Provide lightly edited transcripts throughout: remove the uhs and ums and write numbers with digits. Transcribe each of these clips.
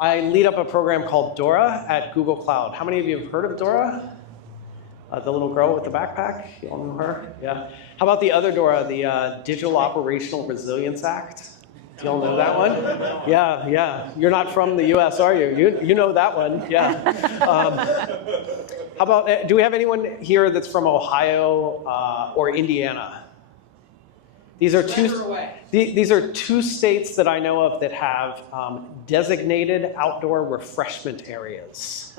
I lead up a program called DORA at Google Cloud. How many of you have heard of DORA? The little girl with the backpack, you all know her? Yeah. How about the other DORA, the Digital Operational Resilience Act? Do you all know that one? Yeah, yeah. You're not from the US, are you? You know that one, yeah. How about, do we have anyone here that's from Ohio or Indiana? These are two states that I know of that have designated outdoor refreshment areas.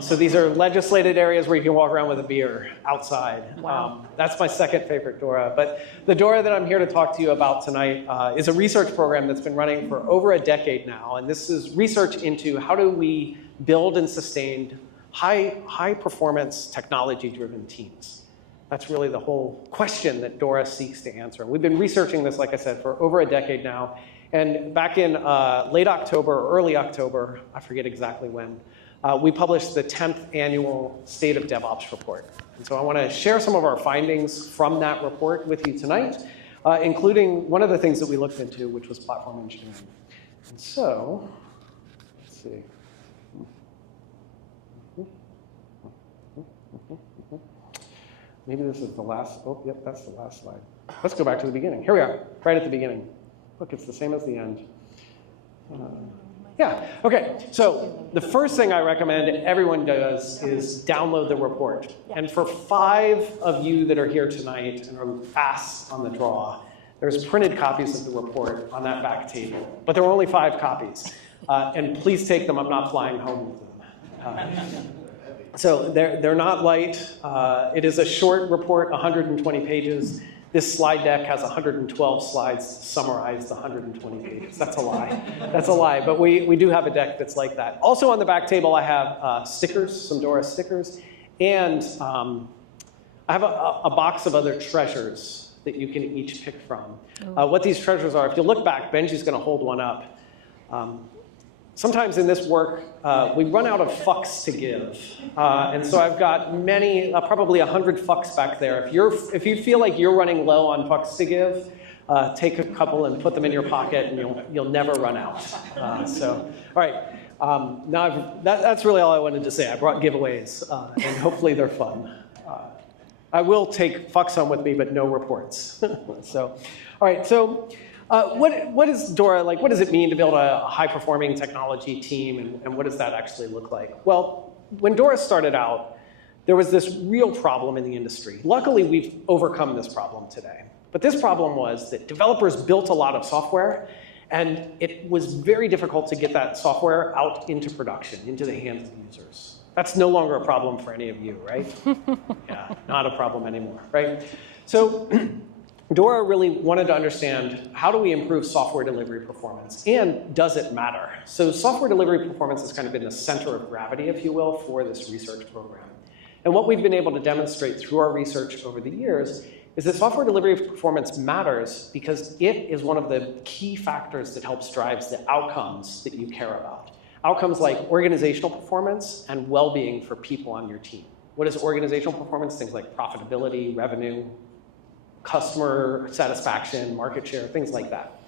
So these are legislated areas where you can walk around with a beer outside. Wow. That's my second favorite DORA. But the DORA that I'm here to talk to you about tonight is a research program that's been running for over a decade now. And this is research into how do we build and sustain high performance technology-driven teams. That's really the whole question that DORA seeks to answer. We've been researching this, like I said, for over a decade now. And back in late October or early October, I forget exactly when, we published the 10th annual State of DevOps report. And so I want to share some of our findings from that report with you tonight, including one of the things that we looked into, which was platform engineering. And so, let's see. Maybe this is the last, oh, yep, that's the last slide. Let's go back to the beginning. Here we are, right at the beginning. Look, it's the same as the end. Yeah, okay, so the first thing I recommend everyone does is download the report. And for 5 of you that are here tonight and are fast on the draw, there's printed copies of the report on that back table. But there were only 5 copies. And please take them, I'm not flying home with them. So they're not light. It is a short report, 120 pages. This slide deck has 112 slides to summarize the 120 pages. That's a lie. That's a lie, but we do have a deck that's like that. Also on the back table, I have stickers, some DORA stickers, and I have a box of other treasures that you can each pick from. What these treasures are, if you look back, Benji's gonna hold one up. Sometimes in this work, we run out of fucks to give. And so I've got many, probably 100 fucks back there. If you feel like you're running low on fucks to give, take a couple and put them in your pocket and you'll never run out. So, all right, now that's really all I wanted to say. I brought giveaways and hopefully they're fun. I will take fucks home with me, but no reports. So, all right, so, what is DORA like? What does it mean to build a high-performing technology team, and what does that actually look like? Well, when DORA started out, there was this real problem in the industry. Luckily, we've overcome this problem today. But this problem was that developers built a lot of software, and it was very difficult to get that software out into production, into the hands of users. That's no longer a problem for any of you, right? Yeah, not a problem anymore, right? So, DORA really wanted to understand how do we improve software delivery performance, and does it matter? So software delivery performance has kind of been the center of gravity, if you will, for this research program. And what we've been able to demonstrate through our research over the years is that software delivery performance matters because it is one of the key factors that helps drive the outcomes that you care about. Outcomes like organizational performance and well-being for people on your team. What is organizational performance? Things like profitability, revenue, customer satisfaction, market share, things like that.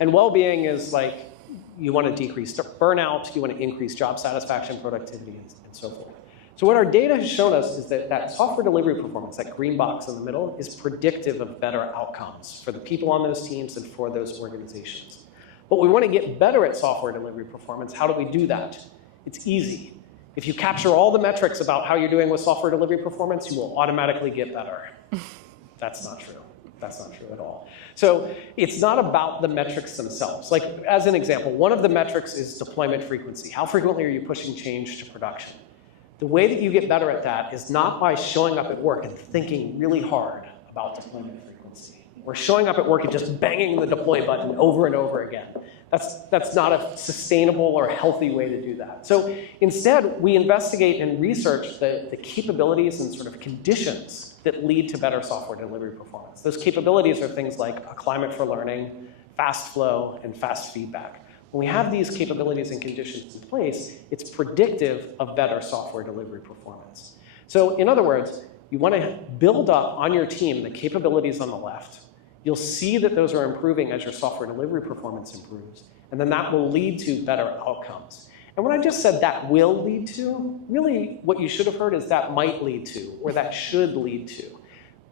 And well-being is like, you want to decrease burnout, you want to increase job satisfaction, productivity, and so forth. So what our data has shown us is that software delivery performance, that green box in the middle, is predictive of better outcomes for the people on those teams and for those organizations. But we want to get better at software delivery performance. How do we do that? It's easy. If you capture all the metrics about how you're doing with software delivery performance, you will automatically get better. That's not true. That's not true at all. So it's not about the metrics themselves. Like, as an example, one of the metrics is deployment frequency. How frequently are you pushing change to production? The way that you get better at that is not by showing up at work and thinking really hard about deployment frequency, or showing up at work and just banging the deploy button over and over again. That's not a sustainable or healthy way to do that. So instead, we investigate and research the capabilities and sort of conditions that lead to better software delivery performance. Those capabilities are things like a climate for learning, fast flow, and fast feedback. When we have these capabilities and conditions in place, it's predictive of better software delivery performance. So in other words, you want to build up on your team the capabilities on the left. You'll see that those are improving as your software delivery performance improves, and then that will lead to better outcomes. And when I just said that will lead to, really what you should have heard is that might lead to, or that should lead to.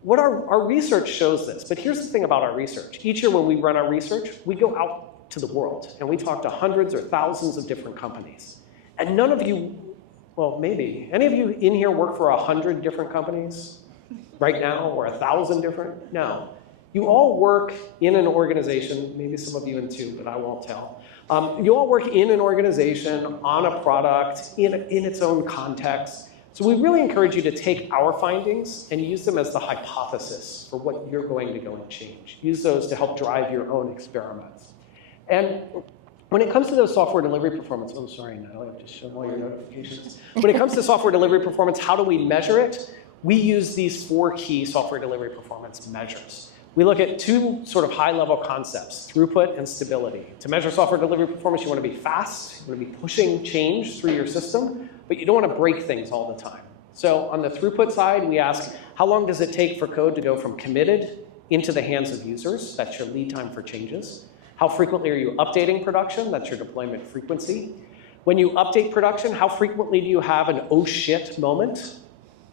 What our research shows this, but here's the thing about our research. Each year when we run our research, we go out to the world and we talk to hundreds or thousands of different companies. And none of you, well, maybe, any of you in here work for 100 different companies right now, or 1,000 different? No. You all work in an organization, maybe some of you in two, but I won't tell. You all work in an organization on a product in its own context. So we really encourage you to take our findings and use them as the hypothesis for what you're going to go and change. Use those to help drive your own experiments. And when it comes to those software delivery performance, oh, sorry, Natalie, I've just shown all your notifications. When it comes to software delivery performance, how do we measure it? We use these 4 key software delivery performance measures. We look at 2 sort of high-level concepts, throughput and stability. To measure software delivery performance, you want to be fast, you want to be pushing change through your system, but you don't want to break things all the time. So on the throughput side, we ask, how long does it take for code to go from committed into the hands of users? That's your lead time for changes. How frequently are you updating production? That's your deployment frequency. When you update production, how frequently do you have an oh shit moment?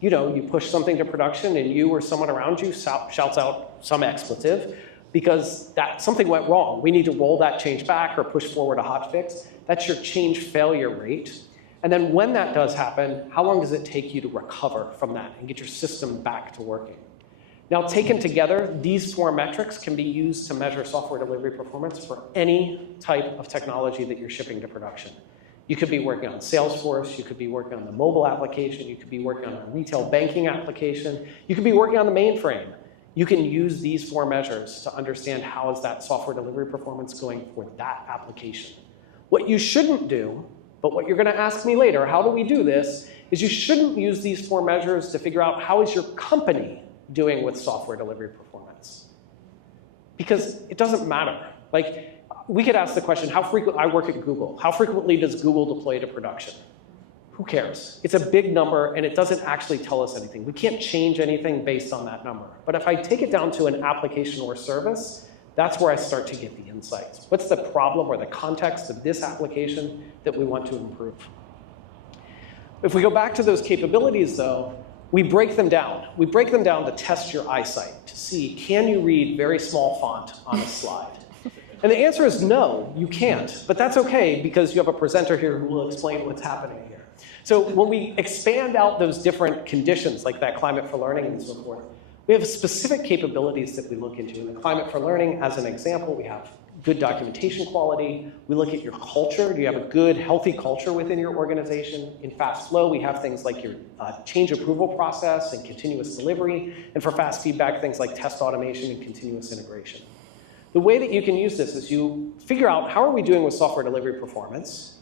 You know, you push something to production and you or someone around you shouts out some expletive because something went wrong. We need to roll that change back or push forward a hotfix. That's your change failure rate. And then when that does happen, how long does it take you to recover from that and get your system back to working? Now, taken together, these 4 metrics can be used to measure software delivery performance for any type of technology that you're shipping to production. You could be working on Salesforce, you could be working on the mobile application, you could be working on a retail banking application, you could be working on the mainframe. You can use these 4 measures to understand how is that software delivery performance going for that application. What you shouldn't do, but what you're going to ask me later, how do we do this, is you shouldn't use these 4 measures to figure out how is your company doing with software delivery performance. Because it doesn't matter. Like, we could ask the question, how frequently, I work at Google, how frequently does Google deploy to production? Who cares? It's a big number and it doesn't actually tell us anything. We can't change anything based on that number. But if I take it down to an application or service, that's where I start to get the insights. What's the problem or the context of this application that we want to improve? If we go back to those capabilities though, we break them down. We break them down to test your eyesight, to see, can you read very small font on a slide? And the answer is no, you can't. But that's okay, because you have a presenter here who will explain what's happening here. So when we expand out those different conditions, like that climate for learning and so forth, we have specific capabilities that we look into. In the climate for learning, as an example, we have good documentation quality. We look at your culture. Do you have a good, healthy culture within your organization? In fast flow, we have things like your change approval process and continuous delivery. And for fast feedback, things like test automation and continuous integration. The way that you can use this is you figure out, how are we doing with software delivery performance?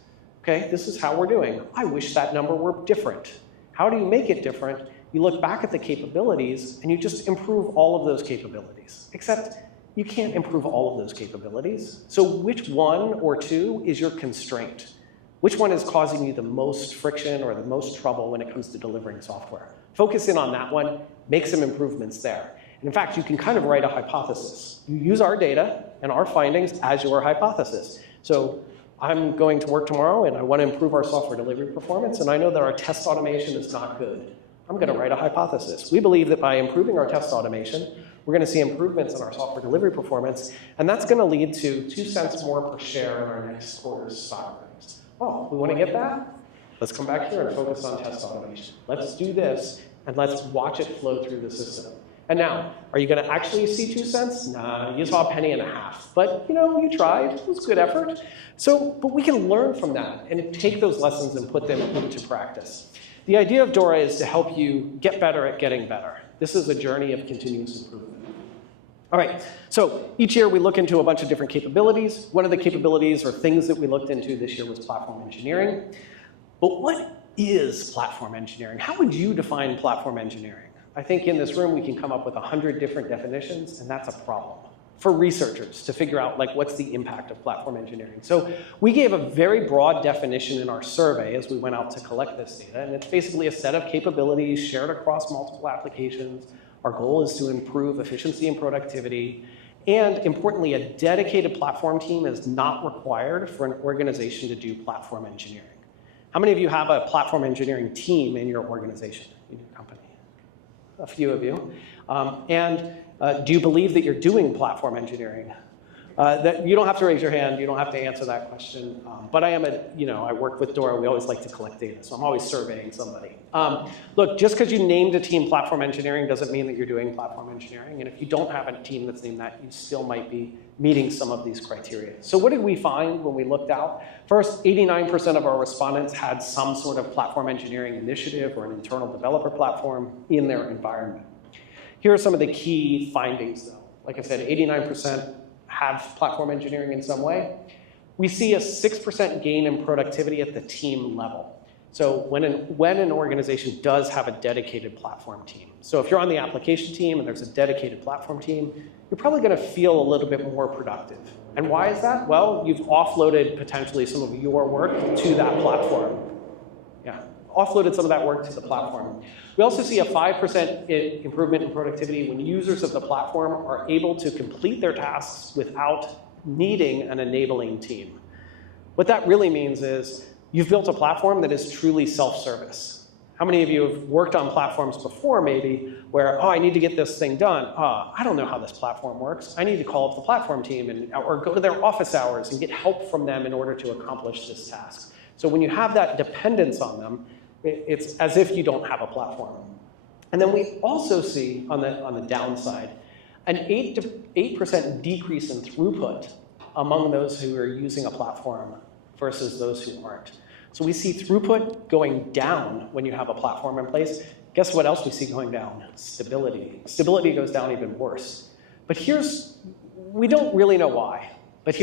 Okay, this is how we're doing. I wish that number were different. How do you make it different? You look back at the capabilities and you just improve all of those capabilities. Except you can't improve all of those capabilities. So which one or 2 is your constraint? Which one is causing you the most friction or the most trouble when it comes to delivering software? Focus in on that one, make some improvements there. And in fact, you can kind of write a hypothesis. You use our data and our findings as your hypothesis. So I'm going to work tomorrow and I want to improve our software delivery performance, and I know that our test automation is not good. I'm going to write a hypothesis. We believe that by improving our test automation, we're going to see improvements in our software delivery performance, and that's going to lead to 2 cents more per share in our next quarter's stock earnings. Oh, we want to get that? Let's come back here and focus on test automation. Let's do this, and let's watch it flow through the system. And now, are you going to actually see 2 cents? Nah, you saw a penny and a half. But, you know, you tried. It was good effort. So, but we can learn from that and take those lessons and put them into practice. The idea of DORA is to help you get better at getting better. This is a journey of continuous improvement. All right, so each year we look into a bunch of different capabilities. One of the capabilities or things that we looked into this year was platform engineering. But what is platform engineering? How would you define platform engineering? I think in this room we can come up with 100 different definitions, and that's a problem for researchers to figure out, like, what's the impact of platform engineering. So we gave a very broad definition in our survey as we went out to collect this data, and it's basically a set of capabilities shared across multiple applications. Our goal is to improve efficiency and productivity, and importantly, a dedicated platform team is not required for an organization to do platform engineering. How many of you have a platform engineering team in your organization, in your company? A few of you. Do you believe that you're doing platform engineering? That you don't have to raise your hand. You don't have to answer that question. But I work with DORA. We always like to collect data, so I'm always surveying somebody. Look, just because you named a team platform engineering doesn't mean that you're doing platform engineering. And if you don't have a team that's named that, you still might be meeting some of these criteria. So what did we find when we looked out? First, 89% of our respondents had some sort of platform engineering initiative or an internal developer platform in their environment. Here are some of the key findings, though. Like I said, 89% have platform engineering in some way. We see a 6% gain in productivity at the team level. So when an organization does have a dedicated platform team. So if you're on the application team and there's a dedicated platform team, you're probably going to feel a little bit more productive. And why is that? Well, you've offloaded potentially some of your work to that platform. Yeah, offloaded some of that work to the platform. We also see a 5% improvement in productivity when users of the platform are able to complete their tasks without needing an enabling team. What that really means is you've built a platform that is truly self-service. How many of you have worked on platforms before, maybe, where, I need to get this thing done. I don't know how this platform works. I need to call up the platform team or go to their office hours and get help from them in order to accomplish this task. So when you have that dependence on them, it's as if you don't have a platform. And then we also see on the downside an 8% decrease in throughput among those who are using a platform versus those who aren't. So we see throughput going down when you have a platform in place. Guess what else we see going down? Stability. Stability goes down even worse. But we don't really know why. But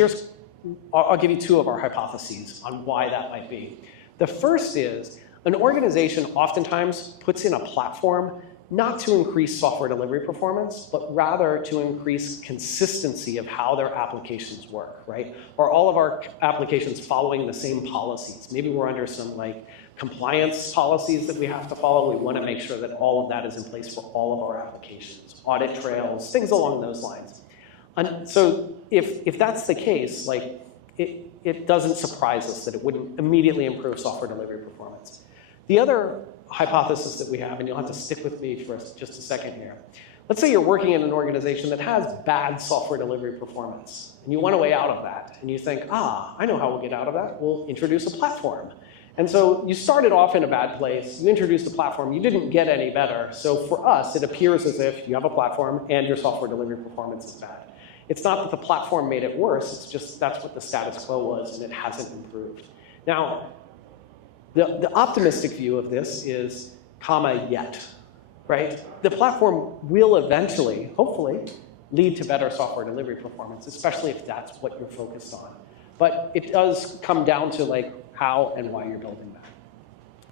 I'll give you two of our hypotheses on why that might be. The first is, an organization oftentimes puts in a platform not to increase software delivery performance, but rather to increase consistency of how their applications work, right? Or all of our applications following the same policies. Maybe we're under some compliance policies that we have to follow. We want to make sure that all of that is in place for all of our applications, audit trails, things along those lines. And so if that's the case, it doesn't surprise us that it wouldn't immediately improve software delivery performance. The other hypothesis that we have, and you'll have to stick with me for just a second here. Let's say you're working in an organization that has bad software delivery performance, and you want a way out of that. And you think, I know how we'll get out of that. We'll introduce a platform. And so you started off in a bad place. You introduced a platform. You didn't get any better. So for us, it appears as if you have a platform and your software delivery performance is bad. It's not that the platform made it worse. It's just that's what the status quo was, and it hasn't improved. Now, the optimistic view of this is, yet, right? The platform will eventually, hopefully, lead to better software delivery performance, especially if that's what you're focused on. But it does come down to how and why you're building that.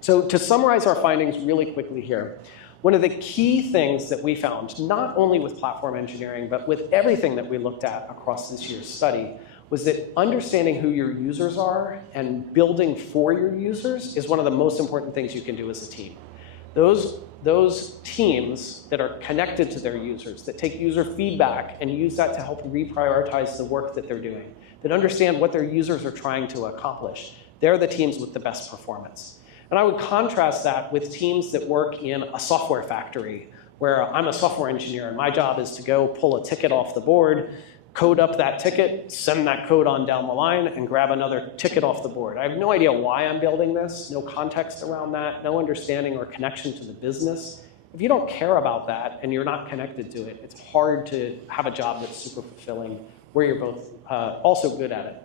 So to summarize our findings really quickly here, one of the key things that we found, not only with platform engineering, but with everything that we looked at across this year's study, was that understanding who your users are and building for your users is one of the most important things you can do as a team. Those teams that are connected to their users, that take user feedback and use that to help reprioritize the work that they're doing, that understand what their users are trying to accomplish, they're the teams with the best performance. And I would contrast that with teams that work in a software factory, where I'm a software engineer and my job is to go pull a ticket off the board, code up that ticket, send that code on down the line, and grab another ticket off the board. I have no idea why I'm building this, no context around that, no understanding or connection to the business. If you don't care about that and you're not connected to it, it's hard to have a job that's super fulfilling where you're both also good at it.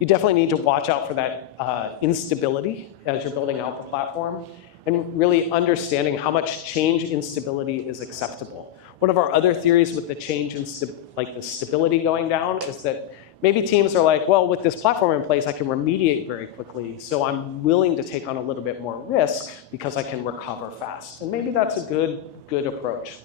You definitely need to watch out for that instability as you're building out the platform, and really understanding how much change instability is acceptable. One of our other theories with the change in the stability going down is that maybe teams are like, well, with this platform in place, I can remediate very quickly, so I'm willing to take on a little bit more risk because I can recover fast. And maybe that's a good approach.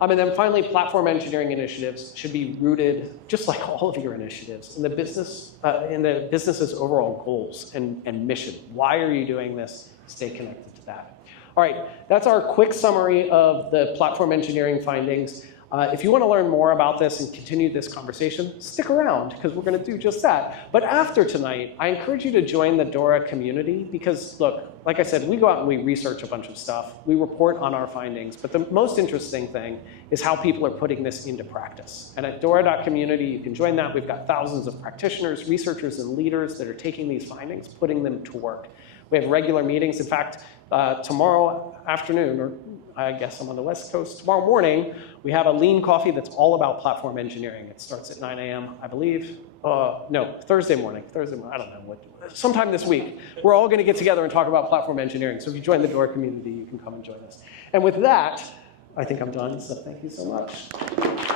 And then finally, platform engineering initiatives should be rooted, just like all of your initiatives, in the business's overall goals and mission. Why are you doing this? Stay connected to that. All right, that's our quick summary of the platform engineering findings. If you want to learn more about this and continue this conversation, stick around, because we're going to do just that. But after tonight, I encourage you to join the DORA community, because look, like I said, we go out and we research a bunch of stuff. We report on our findings. But the most interesting thing is how people are putting this into practice. And at DORA.community, you can join that. We've got thousands of practitioners, researchers, and leaders that are taking these findings, putting them to work. We have regular meetings. In fact, tomorrow afternoon, or I guess I'm on the West Coast, tomorrow morning, we have a lean coffee that's all about platform engineering. It starts at 9 a.m., I believe. No, Thursday morning, I don't know, sometime this week. We're all going to get together and talk about platform engineering. So if you join the DORA community, you can come and join us. And with that, I think I'm done, so thank you so much.